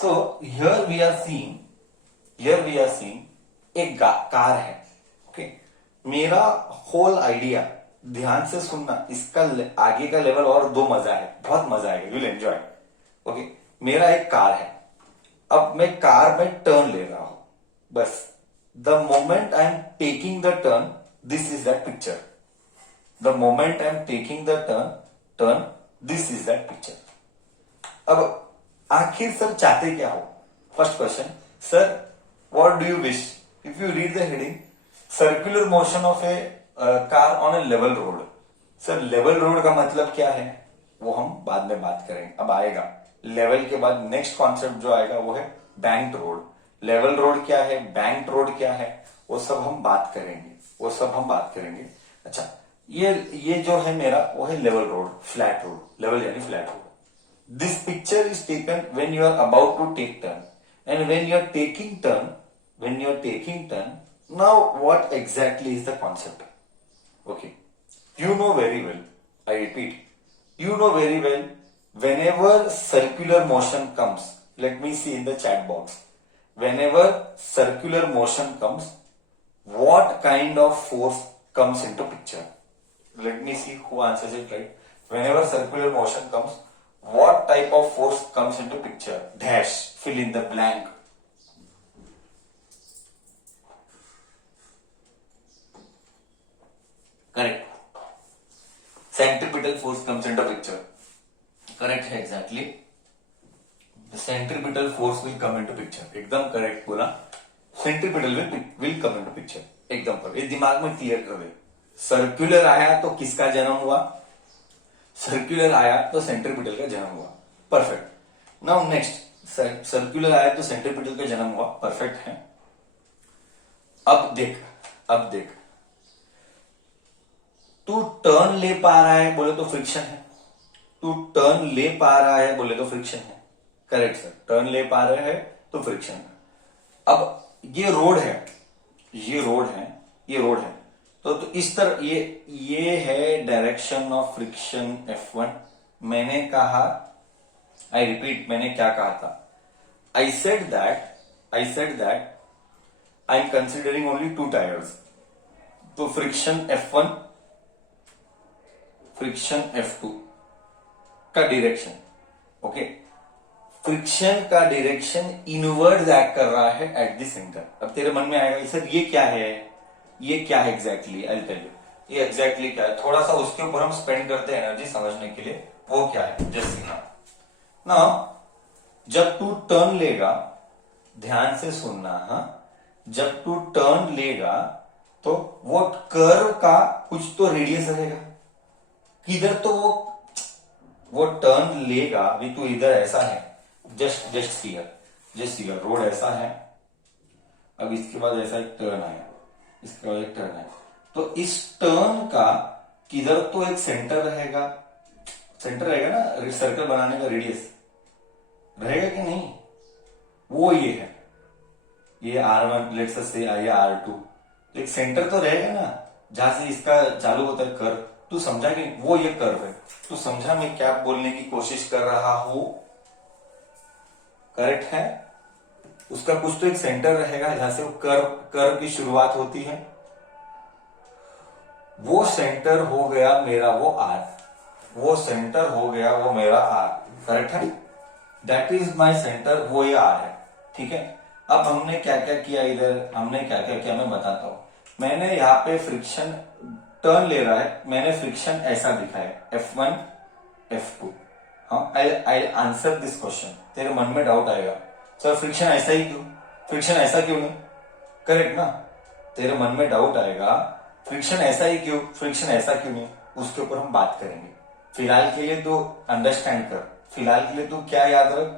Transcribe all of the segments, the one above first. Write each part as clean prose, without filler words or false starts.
So here we are seeing एक car है. Okay, मेरा होल आइडिया, ध्यान से सुनना, इसका आगे का लेवल और दो मजा है, बहुत मजा आएगा, यू विल एंजॉय. ओके, मेरा एक कार है. अब मैं कार में टर्न ले रहा हूं. बस the moment I am taking the turn, this is that picture. The moment I am taking the turn, this is that picture. अब आखिर सर चाहते क्या हो? First question, sir what do you wish? If you read the heading, circular motion of A car on A level road. Sir level road का मतलब क्या है वो हम बाद में बात करेंगे, अब आएगा. लेवल के बाद नेक्स्ट कॉन्सेप्ट जो आएगा वो है बैंक्ड रोड. लेवल रोड क्या है, बैंक्ड रोड क्या है, वो सब हम बात करेंगे. अच्छा, ये जो है मेरा वो है level road, flat road. Level यानी flat road. This picture is taken when you are about to take turn, and when you are taking turn, now what exactly is the concept? Okay, you know very well, I repeat, you know very well, whenever circular motion comes, let me see in the chat box, whenever circular motion comes, what kind of force comes into picture? Let me see who answers it right. Whenever circular motion comes, what type of force comes into picture? Dash, fill in the blank. Correct. Centripetal force comes into picture. Correct है exactly. The centripetal force will come into picture. एकदम correct बोला. Centripetal will come into picture. एकदम करो, ये दिमाग में clear कर दे. Circular आया तो किसका जन्म हुआ? सर्कुलर आया तो सेंट्रीपिटल का जन्म हुआ. परफेक्ट. नाउ नेक्स्ट, सर्कुलर आया तो सेंट्रीपिटल का जन्म हुआ. परफेक्ट है. अब देख, तू टर्न ले पा रहा है बोले तो फ्रिक्शन है. तू टर्न ले पा रहा है बोले तो फ्रिक्शन है. करेक्ट सर, टर्न ले पा रहे हैं तो फ्रिक्शन है. अब ये रोड है. तो इस तरह ये है डायरेक्शन ऑफ फ्रिक्शन F1. मैंने कहा, आई रिपीट, मैंने क्या कहा था? I said that I am considering only 2 tyres. तो फ्रिक्शन F1, फ्रिक्शन F2 का डायरेक्शन. ओके, फ्रिक्शन का डायरेक्शन इनवर्ड एक्ट कर रहा है एट द सेंटर. अब तेरे मन में आएगा सर ये क्या है एग्जैक्टली. आई टेल यू ये एग्जैक्टली क्या है. थोड़ा सा उसके ऊपर हम स्पेंड करते हैं एनर्जी समझने के लिए. वो क्या है, जस्ट सी ना, जब तू टर्न लेगा, ध्यान से सुनना. जब तू टर्न लेगा तो वो कर्व का कुछ तो रेडियस रहेगा. किधर तो वो टर्न लेगा भी. तू इधर ऐसा है, जस्ट सीगर रोड ऐसा है. अब इसके बाद ऐसा एक टर्न आया, इसके बाद एक टर्न है. तो इस टर्न का किधर तो एक सेंटर रहेगा ना. सर्कल बनाने का रेडियस रहेगा कि नहीं? वो ये है, ये R1, लेट्स से ये R2. एक सेंटर तो रहेगा ना जहां से इसका चालू होता है कर्व. तू समझा कि वो ये कर्व है. तू समझा मैं क्या बोलने की कोशिश कर रहा हूं? करेक्ट है. उसका कुछ तो एक सेंटर रहेगा जहां से वो कर्व की शुरुआत होती है. वो सेंटर हो गया मेरा वो R. करेक्ट है. दैट इज माय सेंटर, वो ये R है. ठीक है. अब हमने क्या क्या किया मैं बताता हूं. मैंने यहाँ पे फ्रिक्शन टर्न ले रहा है, मैंने फ्रिक्शन ऐसा दिखाया F1 F2. I answer this question. तेरे मन में डाउट आएगा, सर फ्रिक्शन ऐसा क्यों नहीं? करेक्ट ना. तेरे मन में डाउट आएगा फ्रिक्शन ऐसा क्यों नहीं. उसके ऊपर हम बात करेंगे. फिलहाल के लिए तो अंडरस्टैंड कर. फिलहाल के लिए तू क्या याद रख,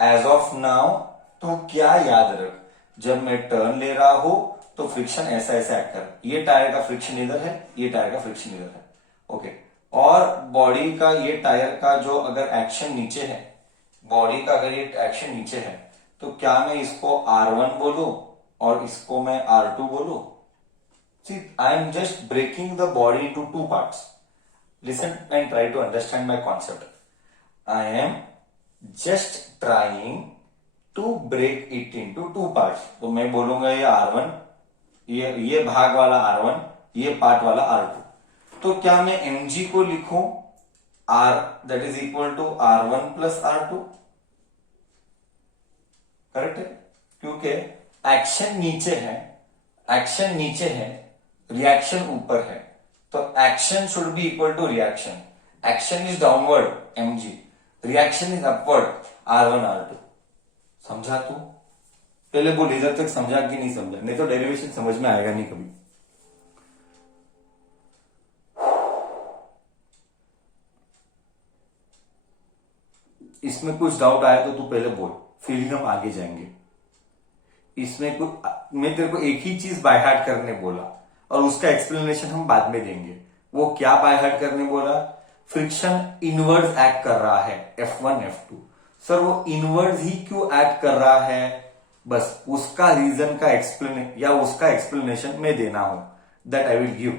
एज ऑफ नाउ तू क्या याद रख, जब मैं टर्न ले रहा हूं तो फ्रिक्शन ऐसा एक्ट कर. ये टायर का फ्रिक्शन इधर है, ये टायर का फ्रिक्शन इधर है. ओके. और बॉडी का ये टायर का जो अगर एक्शन नीचे है, तो क्या मैं इसको R1 बोलूं और इसको मैं R2 बोलूं? See, I am just breaking the body into 2 parts. Listen and try to understand my concept. I am just trying to break it into two parts, तो मैं बोलूंगा ये R1, ये भाग वाला R1, ये पार्ट वाला R2। तो क्या मैं mg को लिखूं R that is equal to R1 plus R2? Correct है, क्योंकि एक्शन नीचे है, रिएक्शन ऊपर है, तो action should be equal to reaction. Action is downward mg, reaction is upward R1 R2। समझा तू? पहले बोल इधर तक समझा कि नहीं समझा, नहीं तो डेरिवेशन समझ में आएगा नहीं कभी। इसमें कुछ डाउट आया तो तू पहले बोल, फिर ही हम आगे जाएंगे। इसमें कुछ, मैं तेरे को एक ही चीज बाय हार्ट करने बोला और उसका एक्सप्लेनेशन हम बाद में देंगे। वो क्या बाय हार्ट करने बोला? फ्रिक्शन इनवर्स एक्ट कर रहा है F1 F2। सर वो इनवर्स ही क्यों एक्ट कर रहा है, बस उसका रीजन का एक्सप्लेनेशन मैं देना हूं, that I will give.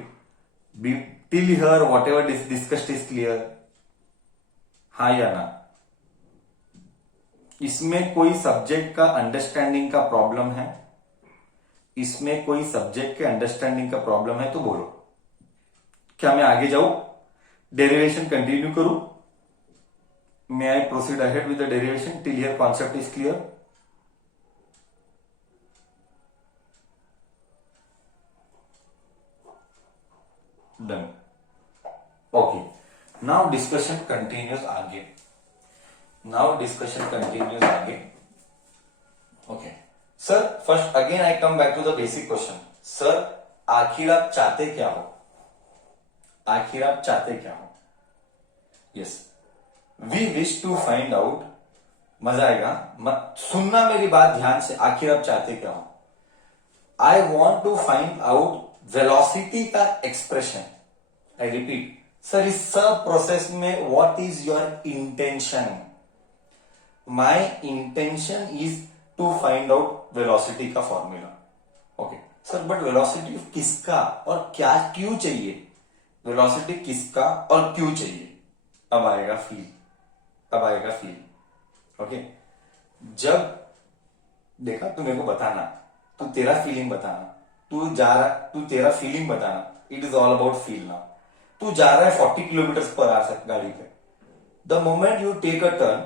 Till here what ever discussed is clear, हाँ या ना? इसमें कोई सब्जेक्ट का अंडरस्टैंडिंग का प्रॉब्लम है? इसमें कोई सब्जेक्ट के अंडरस्टैंडिंग का प्रॉब्लम है तो बोलो। क्या मैं आगे जाऊं, डेरिवेशन कंटिन्यू करूं? May I proceed ahead with the derivation till here concept is clear? Done, okay. Now discussion continues आगे। Okay sir, first again I come back to the basic question. Sir आखिर आप चाहते क्या हो? Yes, we wish to find out. मजा आएगा, सुनना मेरी बात ध्यान से। आखिर आप चाहते क्या हो? I want to find out velocity का एक्सप्रेशन। आई रिपीट सर, इस सब प्रोसेस में what is your intention? My intention is to find out velocity का formula. Okay sir, but velocity किसका और क्या क्यों चाहिए? वेलोसिटी किसका और क्यों चाहिए? अब आएगा फील। ओके, जब देखा, तू मेरे को बताना, तू तेरा फीलिंग बताना, तू तेरा फीलिंग बताना। It is all about feel now. तू जा रहा है 40 किलोमीटर पर आवर गाड़ी पे। The moment you take a turn,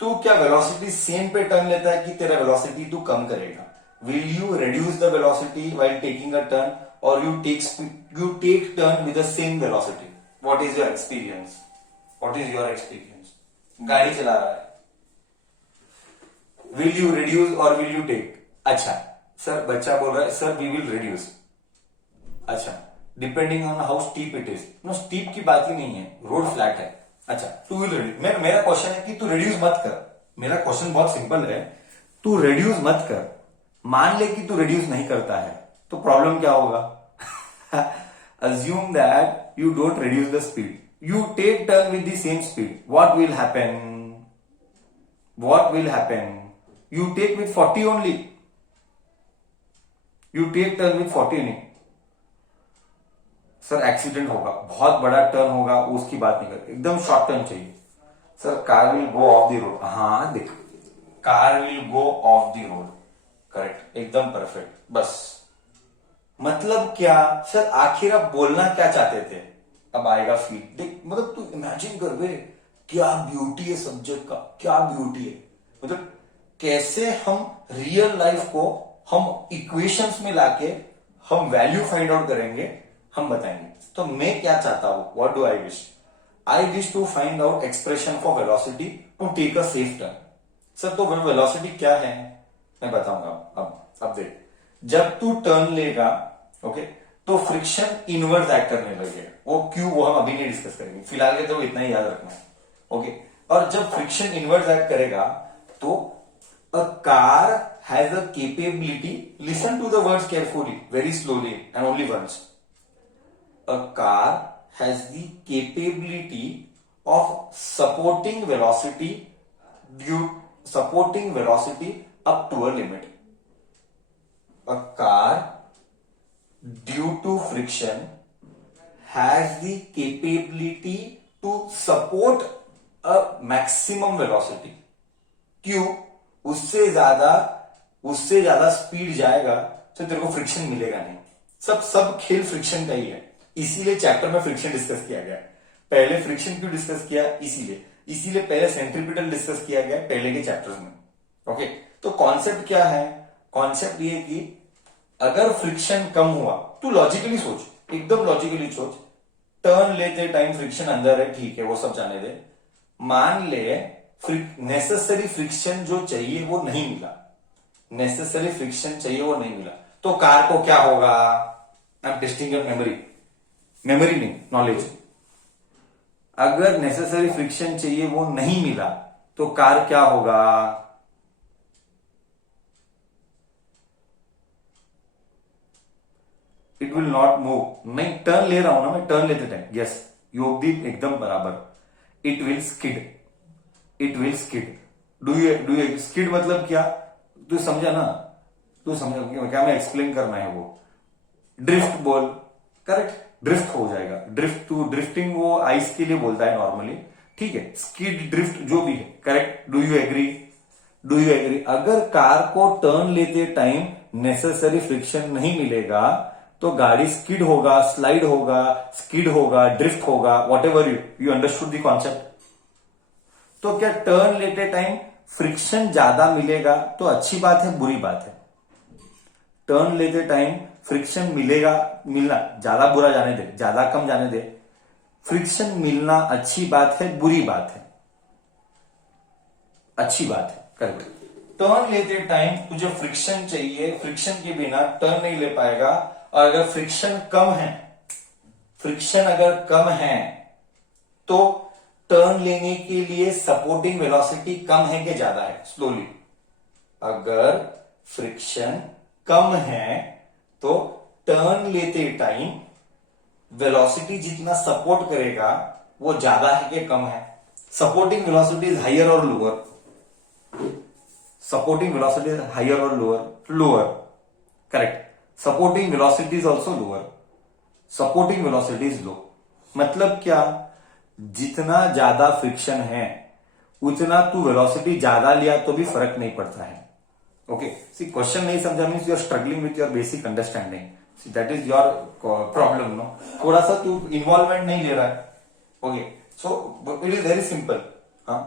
तू क्या वेलोसिटी सेम पे टर्न लेता है कि तेरा वेलोसिटी तू कम करेगा? Will you reduce the velocity while taking a turn, or you take turn with the same velocity? What is your experience? गाड़ी चला रहा है, will you reduce or will you take? अच्छा सर, बच्चा बोल रहा है सर वी विल रिड्यूस। अच्छा, depending on how steep it is. No, steep की बात ही नहीं है, रोड फ्लैट है। अच्छा, तू विल रिड्यूस। मेरा क्वेश्चन है कि तू रिड्यूस मत कर। मेरा क्वेश्चन बहुत सिंपल है, तू रिड्यूस मत कर। मान ले कि तू रिड्यूस नहीं करता है, तो प्रॉब्लम क्या होगा? assume that you don't reduce the speed, you take turn with the same speed. What will happen? You take with 40 only. You take turn with 40 only. Sir accident होगा, बहुत बड़ा टर्न होगा, उसकी बात नहीं करते, एकदम शॉर्ट टर्न चाहिए। Sir car will go of the road. हाँ देख, car will go of the road, correct, एकदम परफेक्ट। बस मतलब क्या सर, आखिर आप बोलना क्या चाहते थे? अब आएगा फील। देख, मतलब तू इमेजिन कर बे, क्या ब्यूटी है सब्जेक्ट का, क्या ब्यूटी है। मतलब कैसे हम रियल लाइफ को हम इक्वेशंस में लाके हम वैल्यू फाइंड आउट करेंगे, हम बताएंगे। तो मैं क्या चाहता हूं, what do I wish to find out expression for velocity to take a safe turn. Sir तो वेलोसिटी क्या है, मैं बताऊंगा। अब देख, जब तू टर्न लेगा, ओके, तो फ्रिक्शन इनवर्स एक्ट करने लगेगा। वो क्यों, वो हम अभी नहीं डिस्कस करेंगे, फिलहाल के तो इतना ही याद रखना है। ओके, और जब फ्रिक्शन इनवर्स एक्ट करेगा तो a car has a capability, listen to the words carefully, very slowly and only once. A car has the capability of supporting velocity up to a limit. A car, due to friction, has the capability to support a maximum velocity. क्यों? उससे ज्यादा उससे ज्यादा speed जाएगा तो तेरे को friction मिलेगा नहीं। सब सब खेल फ्रिक्शन का ही है, इसीलिए चैप्टर में फ्रिक्शन डिस्कस किया गया। पहले फ्रिक्शन क्यों डिस्कस किया, इसीलिए इसीलिए पहले सेंट्रीपिटल डिस्कस किया गया पहले के चैप्टर्स में। ओके, तो कॉन्सेप्ट क्या है, कॉन्सेप्ट ये कि अगर फ्रिक्शन कम हुआ, तू लॉजिकली सोच, एकदम लॉजिकली सोच, टर्न लेते टाइम फ्रिक्शन अंदर है, ठीक है वो सब जाने दे, मान ले नेसेसरी फ्रिक्शन जो चाहिए वो नहीं मिला, नेसेसरी फ्रिक्शन चाहिए वो नहीं मिला, तो कार को क्या होगा, I am testing your memory, memory नहीं नॉलेज। अगर नेसेसरी फ्रिक्शन चाहिए वो नहीं मिला तो कार क्या होगा, इट विल नॉट मूव। नहीं, टर्न ले रहा हूं ना मैं, टर्न लेते टाइम, यस योगदीप एकदम बराबर, it will skid, it will skid. Do you skid मतलब क्या, तू समझा ना, तू समझा क्या मैं एक्सप्लेन करना है वो, ड्रिफ्ट बोल, करेक्ट, ड्रिफ्ट हो जाएगा, ड्रिफ्ट टू ड्रिफ्टिंग वो आइस के लिए बोलता है नॉर्मली, ठीक है, स्किड ड्रिफ्ट जो भी है, correct. Do you agree, do you agree. अगर कार को टर्न लेते टाइम नेसेसरी फ्रिक्शन नहीं मिलेगा तो गाड़ी स्किड होगा, स्लाइड होगा, स्किड होगा, ड्रिफ्ट होगा, what ever you understood the concept. तो क्या टर्न लेते टाइम फ्रिक्शन ज्यादा मिलेगा तो अच्छी बात है बुरी बात है, टर्न लेते टाइम फ्रिक्शन मिलेगा, मिलना ज्यादा बुरा जाने दे, ज्यादा कम जाने दे, फ्रिक्शन मिलना अच्छी बात है बुरी बात है, अच्छी बात है, करेक्ट। टर्न लेते टाइम तुझे फ्रिक्शन चाहिए, फ्रिक्शन के बिना टर्न नहीं ले पाएगा, और अगर फ्रिक्शन कम है, फ्रिक्शन अगर कम है तो टर्न लेने के लिए सपोर्टिंग वेलोसिटी कम है कि ज्यादा है, स्लोली। अगर फ्रिक्शन कम है तो टर्न लेते टाइम वेलोसिटी जितना सपोर्ट करेगा वो ज्यादा है कि कम है, supporting velocity is higher or lower, supporting velocity is higher or lower, lower, correct, supporting velocity is also lower, supporting velocity is low. मतलब क्या, जितना ज्यादा फ्रिक्शन है उतना तू वेलोसिटी ज्यादा लिया तो भी फर्क नहीं पड़ता है। ओके, सी क्वेश्चन नहीं समझा means you are struggling with your basic understanding, see that is your problem, no, थोड़ा सा तू इन्वॉल्वमेंट नहीं ले रहा है। Okay, so it is very simple. हाँ,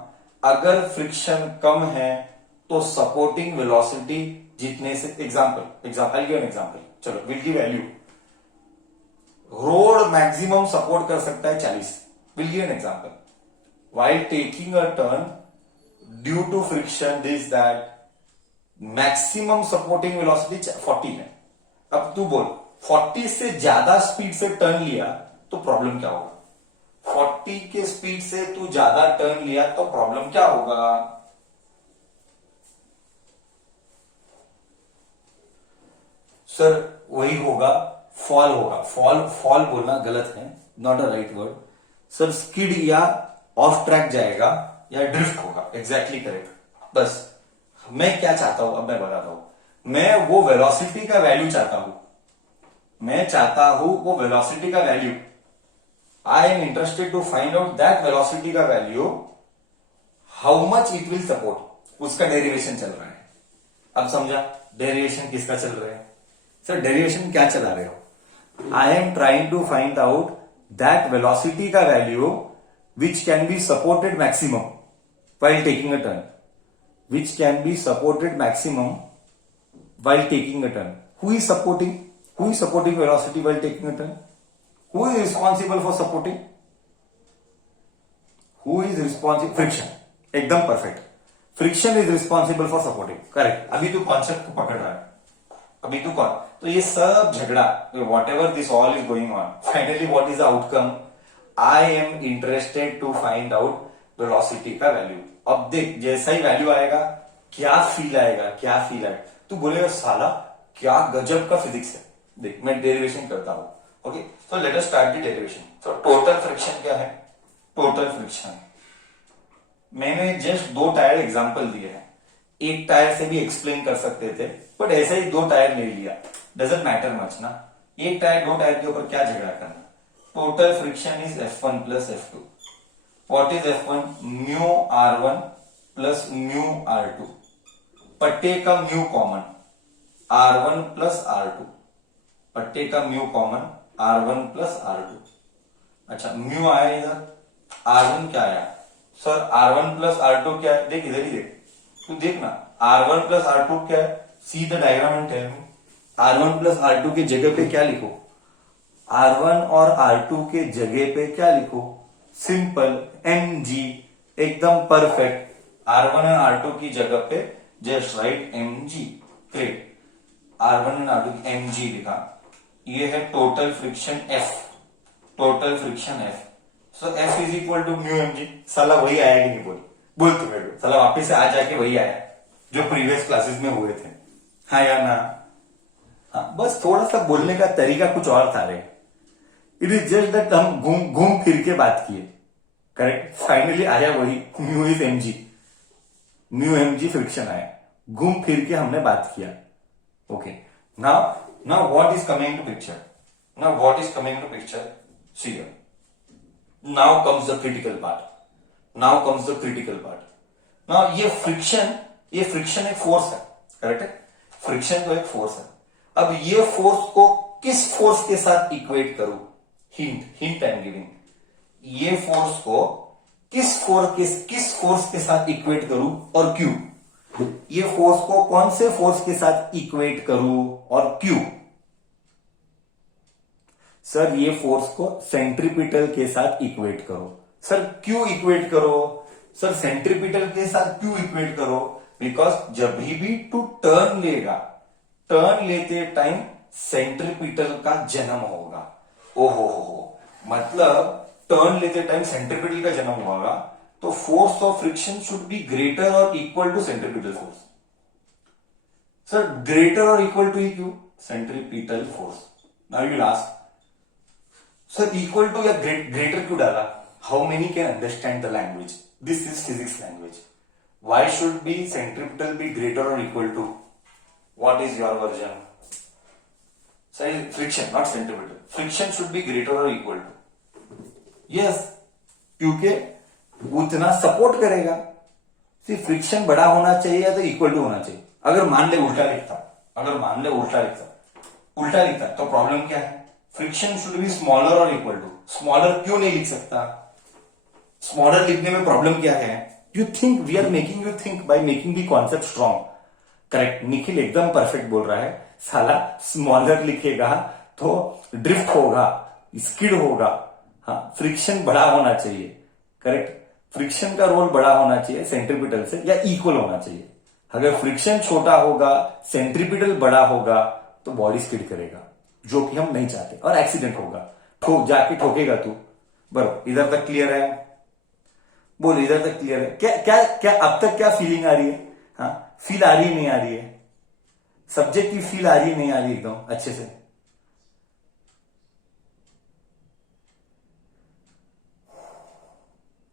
अगर फ्रिक्शन कम है तो सपोर्टिंग वेलोसिटी जितने से, एग्जाम्पल एग्जाम्पल, चलो will give value, road maximum support कर सकता है 40, will give an example, while taking a turn due to friction this that maximum supporting velocity 40 है। अब तू बोल 40 से ज्यादा स्पीड से टर्न लिया तो प्रॉब्लम क्या होगा, 40 के स्पीड से तू ज्यादा टर्न लिया तो प्रॉब्लम क्या होगा, सर वही होगा, फॉल होगा, फॉल, फॉल बोलना गलत है, not a right word sir, skid या ऑफ ट्रैक जाएगा या ड्रिफ्ट होगा, एग्जैक्टली करेक्ट। बस मैं क्या चाहता हूं अब मैं बताता हूं, मैं वो वेलोसिटी का वैल्यू चाहता हूं, मैं चाहता हूं वो वेलोसिटी का value, I am interested to find out that velocity का value, how much it will support, उसका डेरिवेशन चल रहा है। अब समझा डेरिवेशन किसका चल रहा है, सर डेरिवेशन क्या चला रहे हो, I am trying to find out that velocity का value which can be supported maximum while taking a turn, which can be supported maximum while taking a turn. Who is supporting velocity while taking a turn, who is responsible for supporting, who is responsible, friction, एकदम perfect, friction is responsible for supporting, correct. अभी तू concept को पकड़ रहा है, अभी तू कौन, तो ये सब झगड़ा, whatever this all is going on, finally what is the outcome, I am interested to find out velocity का वैल्यू। अब देख जैसा ही वैल्यू आएगा क्या फील आएगा, क्या फील आएगा, तू बोलेगा साला क्या गजब का फिजिक्स है। देख मैं डेरिवेशन करता हूं, ओके, तो let us start the derivation. तो टोटल फ्रिक्शन क्या है, टोटल फ्रिक्शन, मैंने जस्ट 2 टायर एग्जांपल दिए हैं, एक टायर से भी एक्सप्लेन कर सकते थे बट ऐसे ही 2 टायर ले लिया, डजंट मैटर मच ना, एक टायर 2 टायर के ऊपर क्या झगड़ा करना। Total friction is F1 plus F2, what is F1, mu R1 plus mu R2, पट्टे का mu common R1 plus R2, पट्टे का mu common R1 plus R2। अच्छा म्यू आया इधर, R1 क्या आया सर, R1 प्लस R2 क्या है, देख इधर ही देख, तू देख ना, R1 प्लस R2 क्या है, see the diagram and tell me. R1 plus R2 के जगह पे क्या लिखो, R1 और R2 के जगह पे क्या लिखो, सिंपल mg, एकदम परफेक्ट। R1 और R2 की जगह पे just right mg, great. R1 और R2 की mg लिखा, ये है total friction F, total friction F। So F is equal to mu mg। साला वही आया कि नहीं, बोल तू मेरे को, साला वापिस से आ जाके वही आया जो प्रीवियस क्लासेस में हुए थे, हाँ या ना। हाँ बस थोड़ा सा बोलने का तरीका कुछ और था रे, इट इज जस्ट दैट हम घूम घूम फिर के बात किए, करेक्ट, फाइनली आया वही mu is mg, mu mg friction आया, घूम फिर के हमने बात किया। Okay now what is coming to picture, now what is coming to picture, see here, now comes the critical part, now comes the critical part. Now ये friction एक force है, करेक्ट है, फ्रिक्शन तो एक फोर्स है। अब ये force को किस फोर्स के साथ इक्वेट करूं, हिंट आई एम गिविंग, ये फोर्स को किस फोर्स के साथ इक्वेट करूं और क्यों, ये फोर्स को कौन से फोर्स के साथ इक्वेट करूं और क्यों। सर ये फोर्स को सेंट्रीपिटल के साथ इक्वेट करो। सर क्यों इक्वेट करो, सर सेंट्रीपिटल के साथ क्यों इक्वेट करो, बिकॉज जब भी तू टर्न लेगा, टर्न लेते टाइम सेंट्रीपिटल का जन्म होगा। ओहो, मतलब टर्न लेते टाइम सेंट्रीपिटल का जन्म होगा, तो force of friction should be greater और equal to centripetal force. Sir greater और इक्वल टू ही क्यों, centripetal force. Now you ask sir equal to या ग्रेटर क्यों डाला, how many can understand the language, this is physics language, why should be centripetal be greater और equal to, what is your version. Sir friction not centripetal, friction should be greater और equal to, yes, क्योंकि उतना support करेगा। सिर्फ friction बड़ा होना चाहिए या तो इक्वल टू होना चाहिए। अगर मान ले उल्टा लिखता तो प्रॉब्लम क्या है, फ्रिक्शन शुड बी स्मॉलर और इक्वल टू, स्मॉलर क्यों नहीं लिख सकता, स्मॉलर लिखने में प्रॉब्लम क्या है, you think, we are making you think by making the concept strong, correct. Nikhil एकदम परफेक्ट बोल रहा है, साला स्मॉलर लिखेगा तो ड्रिफ्ट होगा, स्किड होगा। हाँ फ्रिक्शन बड़ा होना चाहिए, करेक्ट, फ्रिक्शन का रोल बड़ा होना चाहिए सेंट्रीपिटल से या इक्वल होना चाहिए। अगर फ्रिक्शन छोटा होगा, सेंट्रीपिटल बड़ा होगा, तो बॉडी स्किड करेगा, जो कि हम नहीं चाहते, और एक्सीडेंट होगा, जाके ठोकेगा तू। बराबर, इधर तक क्लियर है, बोल इधर तक क्लियर है, क्या क्या क्या अब तक क्या फीलिंग आ रही है, हाँ फील आ रही है नहीं आ रही है, सब्जेक्ट की फील आ रही है नहीं आ रही एकदम अच्छे से।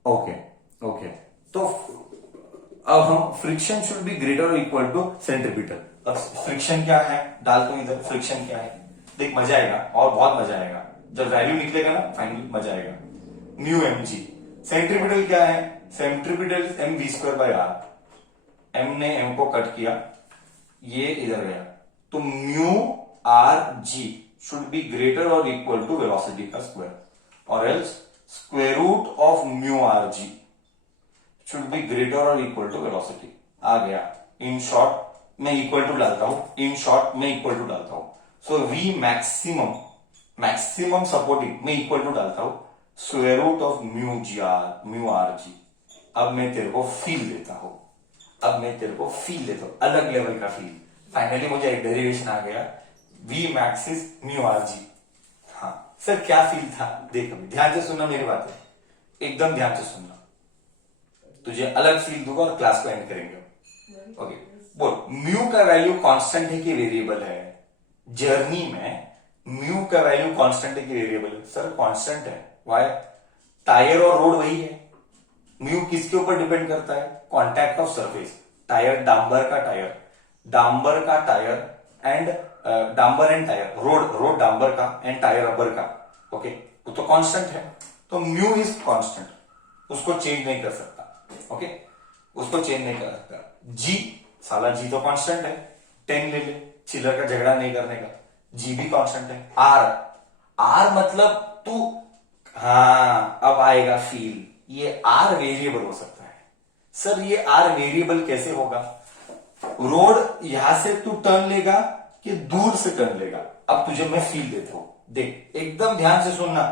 ओके तो अब हम फ्रिक्शन शुड बी ग्रेटर और इक्वल टू सेंट्रीपिटल। अब फ्रिक्शन क्या है डाल दो इधर, फ्रिक्शन क्या है देख, मजा आएगा और बहुत मजा आएगा जब वैल्यू निकलेगा ना, फाइनली मजा आएगा। म्यू mg, सेंट्रीपिटल क्या है, centripetal mv square by R, m ने m को कट किया, ये इधर गया, तो mu R g should be greater और इक्वल टू वेलोसिटी का स्क्वायर, और else square root of mu R g should be greater और इक्वल टू वेलोसिटी। आ गया, इन शॉर्ट मैं इक्वल टू डालता हूं, इन शॉर्ट मैं इक्वल टू डालता हूं, सो वी मैक्सिमम सपोर्टिंग मैं इक्वल टू डालता हूं square root of mu R g. अब मैं तेरे को फील देता हूं, अलग लेवल का फील। फाइनली मुझे एक डेरिवेशन आ गया, V max is mu R g. हाँ सर क्या फील था, देख अभी ध्यान से सुनना मेरी बात है, एकदम ध्यान से सुनना, तुझे अलग फील दूंगा और क्लास को एंड करेंगे। ओके बोल, म्यू का वैल्यू कांस्टेंट है कि वेरिएबल है, जर्नी में म्यू का वैल्यू कांस्टेंट है कि वेरिएबल है, सर कांस्टेंट है, वाई, टायर और रोड वही है। म्यू किसके ऊपर डिपेंड करता है, कॉन्टैक्ट ऑफ सरफेस, टायर डांबर का टायर एंड डांबर एंड टायर, रोड डांबर का एंड टायर रबर का, ओके वो तो कांस्टेंट है, तो म्यू इज कांस्टेंट, उसको चेंज नहीं कर सकता, ओके उसको चेंज नहीं कर सकता। जी साला जी तो कांस्टेंट है, 10 ले ले, चिल्लर का झगड़ा नहीं करने का। जी भी कांस्टेंट है। आर, आर मतलब तू, हाँ अब आएगा फील। ये आर वेरिएबल हो सकता है। सर ये आर वेरिएबल कैसे होगा? रोड यहां से तू टर्न लेगा कि दूर से टर्न लेगा? अब तुझे मैं फील देता हूं, देख एकदम ध्यान से सुनना,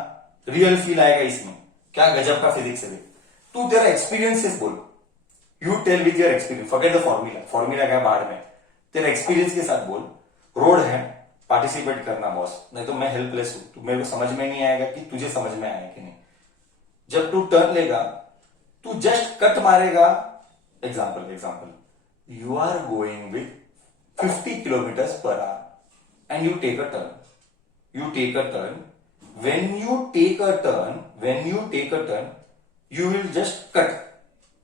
रियल फील आएगा इसमें। क्या गजब का फिजिक्स है। तू तेरा एक्सपीरियंसेस बोल, you tell with your experience, forget the formula, formula क्या बाहर में, तेरा एक्सपीरियंस के साथ बोल। रोड है, पार्टिसिपेट करना बॉस, नहीं तो मैं हेल्पलेस हूं, तो मेरे को समझ में नहीं आएगा कि तुझे समझ में आया कि नहीं। जब तू टर्न लेगा, तू जस्ट कट मारेगा। Example, you are going with 50 kilometers per hour and you take a turn. You take a turn. When you take a turn, you will just cut.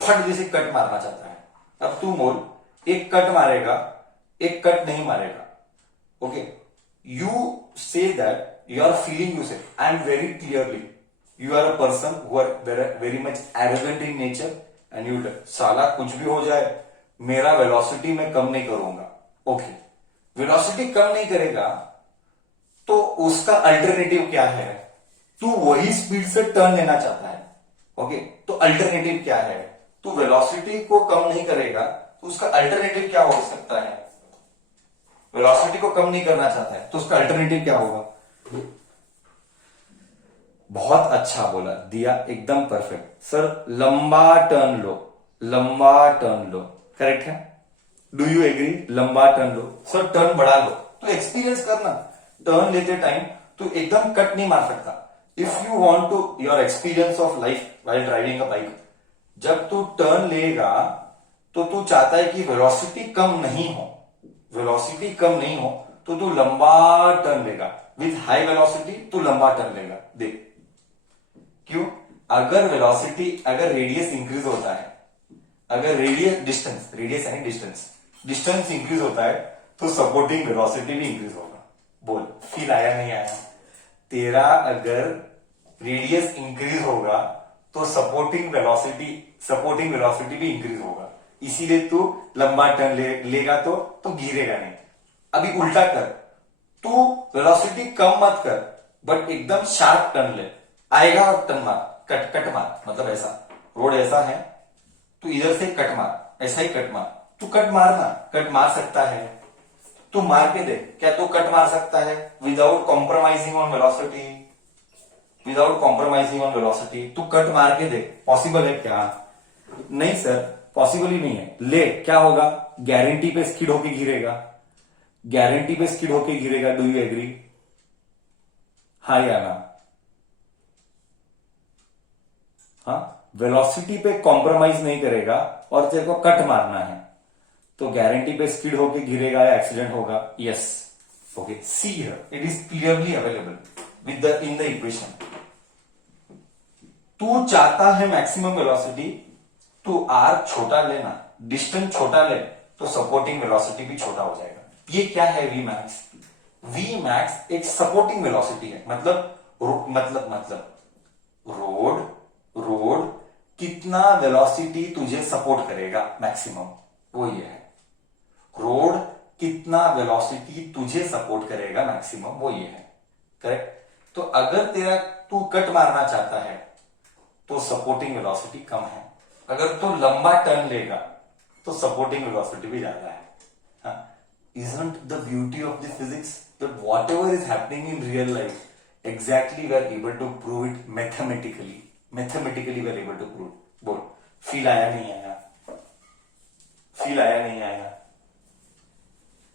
फट जैसे कट मारना चाहता है। अब तू बोल, एक कट मारेगा, एक कट नहीं मारेगा। Okay, you say that you are feeling yourself and very clearly you are a person who are very much arrogant in nature and you साला कुछ भी हो जाए मेरा वेलोसिटी मैं कम नहीं करूंगा। ओके, वेलोसिटी कम नहीं करेगा तो उसका अल्टरनेटिव क्या है? तू वही स्पीड से टर्न लेना चाहता है। ओके, तो अल्टरनेटिव क्या है? तू वेलोसिटी को कम नहीं करेगा तो उसका अल्टरनेटिव क्या हो सकता है? वेलोसिटी को कम नहीं करना चाहता है तो उसका अल्टरनेटिव क्या होगा? बहुत अच्छा बोला दिया, एकदम परफेक्ट। सर लंबा टर्न लो, लंबा टर्न लो, करेक्ट है। Do you agree? लंबा टर्न लो। सर टर्न बढ़ा लो, तो एक्सपीरियंस करना, टर्न लेते टाइम तू एकदम कट नहीं मार सकता। If you want to your experience of life while driving a bike, जब तू टर्न लेगा तो तू चाहता है कि वेलोसिटी कम नहीं हो, वेलोसिटी कम नहीं हो तो तू लंबा टर्न लेगा। विथ हाई वेलोसिटी तू लंबा टर्न लेगा। देख क्यों? अगर वेलोसिटी, अगर रेडियस इंक्रीज होता है, अगर रेडियस यानी डिस्टेंस इंक्रीज होता है तो सपोर्टिंग वेलोसिटी भी इंक्रीज होगा। बोल फील आया नहीं आया? तेरा अगर रेडियस इंक्रीज होगा तो सपोर्टिंग वेलोसिटी भी इंक्रीज होगा, इसीलिए तू लंबा टर्न लेगा तो गिरेगा नहीं। अभी उल्टा कर, तू वेलोसिटी कम मत कर बट एकदम शार्प टर्न ले, आएगा और टर्न मार, कट मार, मतलब ऐसा रोड ऐसा है, तू इधर से कट मार, ऐसा ही कट मार। तू कट मारना, कट मार सकता है, तू मार के दे, क्या तू कट मार सकता है without compromising on velocity? Without compromising on velocity तू कट मार के दे, पॉसिबल है क्या? नहीं सर, पॉसिबल ही नहीं है। ले, क्या होगा? गारंटी पे स्किड होके गिरेगा, गारंटी पे स्किड होके गिरेगा। Do you agree? हाँ या ना? हाँ, वेलोसिटी पे कॉम्प्रोमाइज नहीं करेगा और तेरे को कट मारना है तो गारंटी पे स्किड होके गिरेगा या एक्सीडेंट होगा। Yes, okay, see here it is clearly available with the in the equation. तू चाहता है मैक्सिमम वेलोसिटी, तू आर छोटा लेना, डिस्टेंस छोटा ले तो सपोर्टिंग वेलोसिटी भी छोटा हो जाएगा। ये क्या है? V max. वी मैक्स एक सपोर्टिंग वेलोसिटी है, मतलब रोड कितना वेलोसिटी तुझे सपोर्ट करेगा मैक्सिमम, वो ये है। रोड कितना वेलोसिटी तुझे सपोर्ट करेगा मैक्सिमम, वो ये है। करेक्ट? तो अगर तेरा तू कट मारना चाहता है तो सपोर्टिंग वेलोसिटी कम है, अगर तू लंबा टर्न लेगा तो सपोर्टिंग वेलोसिटी भी ज्यादा है। Isn't the beauty of the physics that whatever is happening in real life, exactly we are able to prove it mathematically. Mathematically we are able to prove it. बोल, feel आया नहीं आया? Feel आया नहीं आया?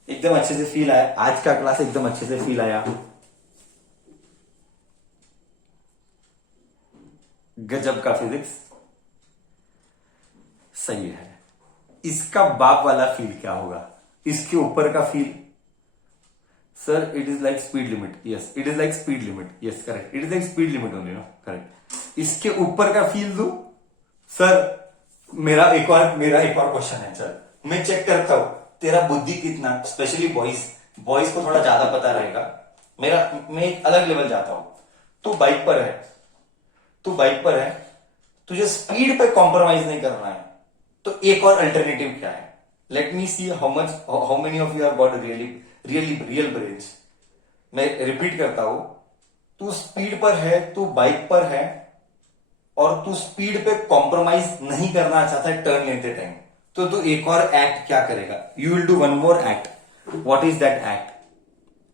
एकदम अच्छे से फील आया। आज का क्लास एकदम अच्छे से फील आया। गजब का फिजिक्स, सही है। इसका बाप वाला फील क्या होगा? इसके ऊपर का feel? Sir it is like speed limit. Yes, it is like speed limit. Yes, correct, it is like speed limit only, no, correct. इसके ऊपर का फील दो। सर मेरा एक और क्वेश्चन है। चल मैं चेक करता हूं तेरा बुद्धि कितना, स्पेशली बॉयज को थोड़ा ज्यादा पता रहेगा। मैं एक अलग लेवल जाता हूं। तू बाइक पर है, तुझे स्पीड पे कॉम्प्रोमाइज नहीं करना है तो एक और अल्टरनेटिव क्या है? Let me see how many of you have got real brains. मैं रिपीट करता हूं, तू स्पीड पर है, तू बाइक पर है और तू स्पीड पे कॉम्प्रोमाइज नहीं करना चाहता है टर्न लेते टाइम, तो तू एक और एक्ट क्या करेगा? You will do one more act. What is that act?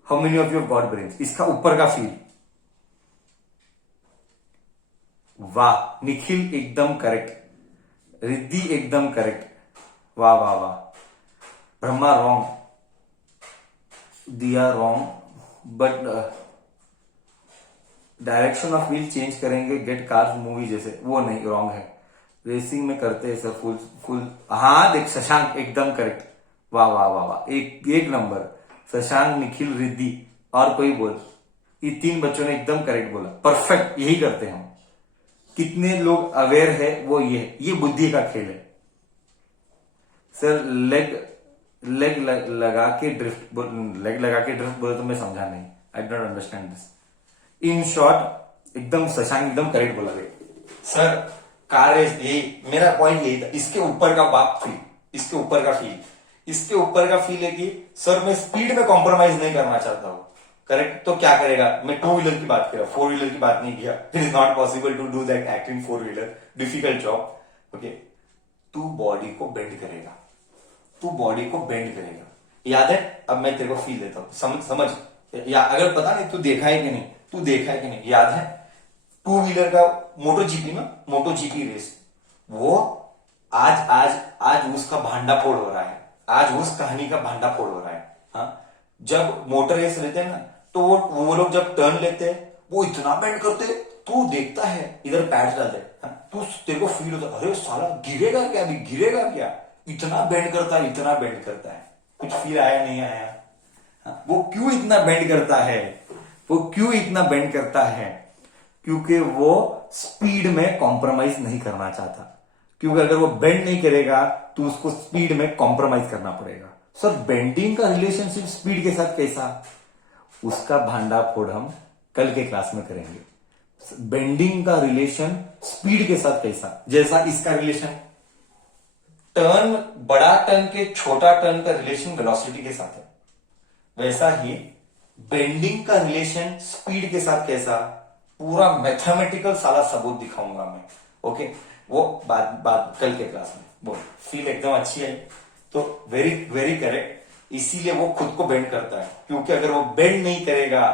How many of you have got brains? इसका ऊपर का फील। वाह निखिल, एकदम करेक्ट। रिद्धि एकदम करेक्ट। वाह वाह वाह। ब्रह्मा रॉन्ग, दिया wrong, but direction of wheel change करेंगे गेट कार्स मूवी जैसे, वो नहीं, रॉन्ग है। रेसिंग में करते हैं सर फुल फुल। हाँ देख शशांक एकदम करेक्ट। वाह वाह वाह वाह, एक नंबर। शशांक, निखिल, रिद्धि और कोई बोल, ये 3 बच्चों ने एकदम करेक्ट बोला। परफेक्ट, यही करते हैं हम। कितने लोग अवेयर है वो ये बुद्धि का खेल है सर। लेग लगा के ड्रिफ्ट बोले तो मैं समझा नहीं, I don't understand this. In short एकदम शशांक एकदम करेक्ट बोला गया सर। कार रेस, यही मेरा पॉइंट यही था। इसके ऊपर का बाप फील, इसके ऊपर का फील है कि सर मैं स्पीड में कॉम्प्रोमाइज नहीं करना चाहता हूं। करेक्ट, तो क्या करेगा? मैं 2 व्हीलर की बात किया, 4 व्हीलर की बात नहीं किया। It is not possible to do that act in 4 wheeler, difficult job. Okay, तू बॉडी को बेंड करेगा, याद है? अब मैं तेरे को फील देता हूं, समझ या अगर पता नहीं तू देखा है कि नहीं, याद है 2 व्हीलर का मोटोजीपी रेस, वो आज उसका भांडा फोड़ हो रहा है, आज उस कहानी का भांडा फोड़ हो रहा है। हाँ, जब मोटर रेस रहते हैं ना, तो वो लोग जब टर्न लेते हैं वो इतना बेंड करते, तू देखता है इधर पैड्स डालते, तू तेरे को फील होता अरे साला गिरेगा क्या, इतना बेंड करता है। कुछ फील आया नहीं आया? हाँ, वो क्यों इतना बेंड करता है? क्योंकि वो स्पीड में कॉम्प्रोमाइज नहीं करना चाहता। क्योंकि अगर वो बेंड नहीं करेगा तो उसको स्पीड में कॉम्प्रोमाइज करना पड़ेगा। सर बेंडिंग का रिलेशनशिप स्पीड के साथ कैसा? उसका भांडा फोड़ हम कल के क्लास में करेंगे। बेंडिंग का रिलेशन स्पीड के साथ कैसा? जैसा इसका रिलेशन टर्न, बड़ा टर्न के छोटा टर्न का रिलेशन वेलोसिटी के साथ है, वैसा ही बेंडिंग का रिलेशन स्पीड के साथ कैसा? पूरा मैथमेटिकल सारा सबूत दिखाऊंगा मैं। ओके, वो बात कल के क्लास में। बोल, फील एकदम अच्छी है, तो वेरी वेरी करेक्ट। इसीलिए वो खुद को बेंड करता है, क्योंकि अगर वो बेंड नहीं करेगा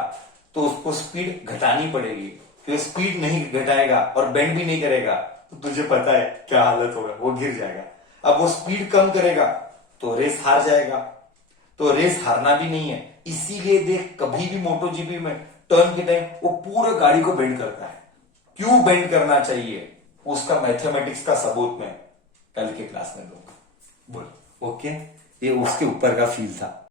तो उसको स्पीड घटानी पड़ेगी। तो स्पीड नहीं घटाएगा और बेंड भी नहीं करेगा तो तुझे पता है क्या हालत होगा, वो गिर जाएगा। अब वो स्पीड कम करेगा तो रेस हार जाएगा, तो रेस हारना भी नहीं है। इसीलिए देख, कभी भी मोटोजीपी में टर्न के टाइम वो पूरा गाड़ी को बेंड करता है। क्यों बेंड करना चाहिए, उसका मैथमेटिक्स का सबूत मैं कल के क्लास में दूंगा। बोल, ओके, ये उसके ऊपर का फील था।